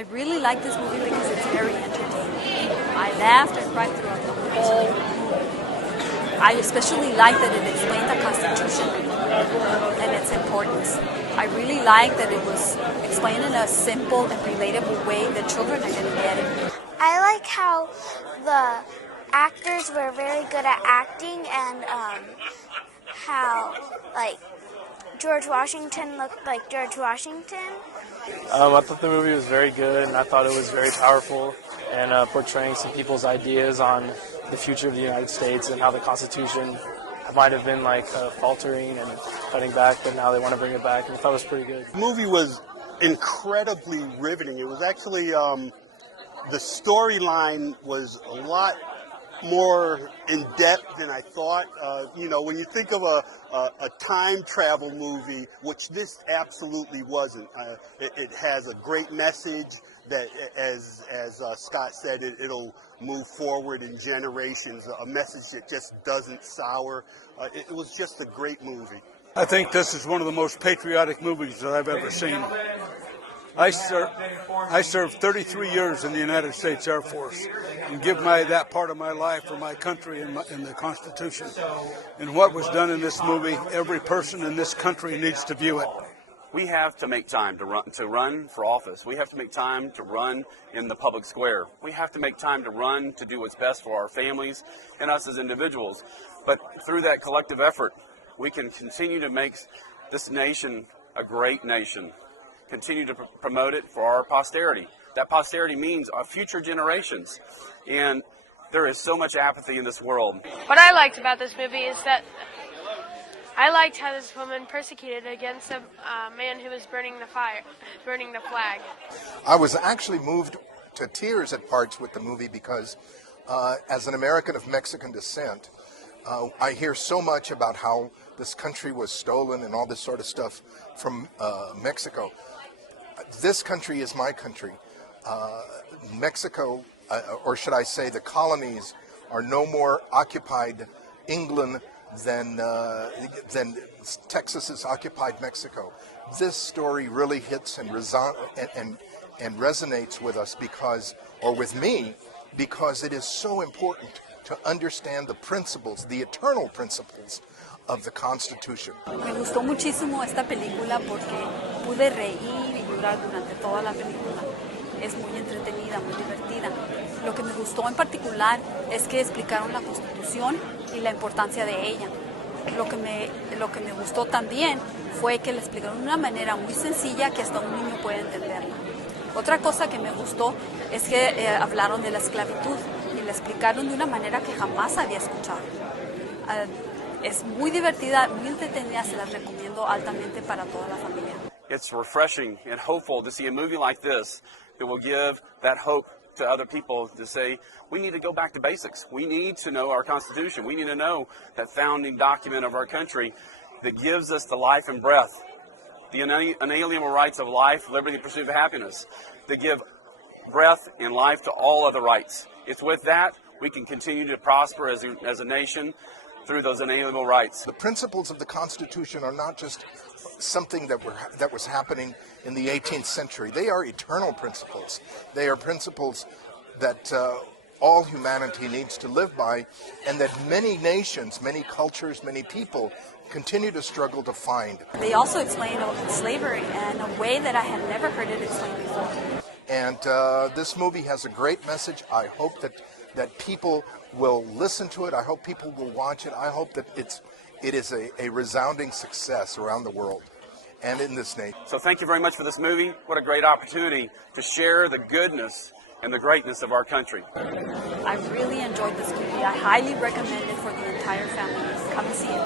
I really like this movie because it's very entertaining. I laughed and cried throughout the whole movie. I especially like that it explained the Constitution and its importance. I really like that it was explained in a simple and relatable way that children are going to get it. I like how the actors were very good at acting and how, like, George Washington looked like George Washington. I thought the movie was very good, and I thought it was very powerful and portraying some people's ideas on the future of the United States and how the Constitution might have been faltering and cutting back, but now they want to bring it back, and I thought it was pretty good. The movie was incredibly riveting. It was actually, the storyline was a lot more in depth than I thought. When you think of a time travel movie, which this absolutely wasn't, it has a great message that, as Scott said, it'll move forward in generations. A message that just doesn't sour. It was just a great movie. I think this is one of the most patriotic movies that I've ever seen. I served 33 years in the United States Air Force and give that part of my life for my country and the Constitution. And what was done in this movie, every person in this country needs to view it. We have to make time to run for office. We have to make time to run in the public square. We have to make time to run to do what's best for our families and us as individuals. But through that collective effort, we can continue to make this nation a great nation. Continue to promote it for our posterity. That posterity means our future generations. And there is so much apathy in this world. What I liked about this movie is that I liked how this woman persecuted against a man who was burning the flag. I was actually moved to tears at parts with the movie because as an American of Mexican descent, I hear so much about how this country was stolen and all this sort of stuff from Mexico. This country is my country. Mexico, or should I say the colonies, are no more occupied England than Texas has occupied Mexico. This story really hits and resonates with us with me, because it is so important to understand the principles, the eternal principles of the Constitution. Me gustó muchísimo esta película porque pude reír y llorar durante toda la película. Es muy entretenida, muy divertida. Lo que me gustó en particular es que explicaron la Constitución y la importancia de ella. Lo que me gustó también fue que la explicaron de una manera muy sencilla que hasta un niño puede entenderla. Otra cosa que me gustó es que hablaron de la esclavitud y la explicaron de una manera que jamás había escuchado. Es muy divertida, muy entretenida, se las recomiendo altamente para toda la familia. It's refreshing and hopeful to see a movie like this that will give that hope to other people to say, we need to go back to basics. We need to know our Constitution. We need to know that founding document of our country that gives us the life and breath, the unalienable rights of life, liberty, and pursuit of happiness, that give breath and life to all other rights. It's with that we can continue to prosper as a nation through those inalienable rights. The principles of the Constitution are not just something that was happening in the 18th century. They are eternal principles. They are principles that all humanity needs to live by, and that many nations, many cultures, many people continue to struggle to find. They also explain slavery in a way that I had never heard it explained before. And this movie has a great message. I hope that people will listen to it. I hope people will watch it. I hope that it is a resounding success around the world and in this nation. So thank you very much for this movie. What a great opportunity to share the goodness and the greatness of our country. I really enjoyed this movie. I highly recommend it for the entire family. Come and see it.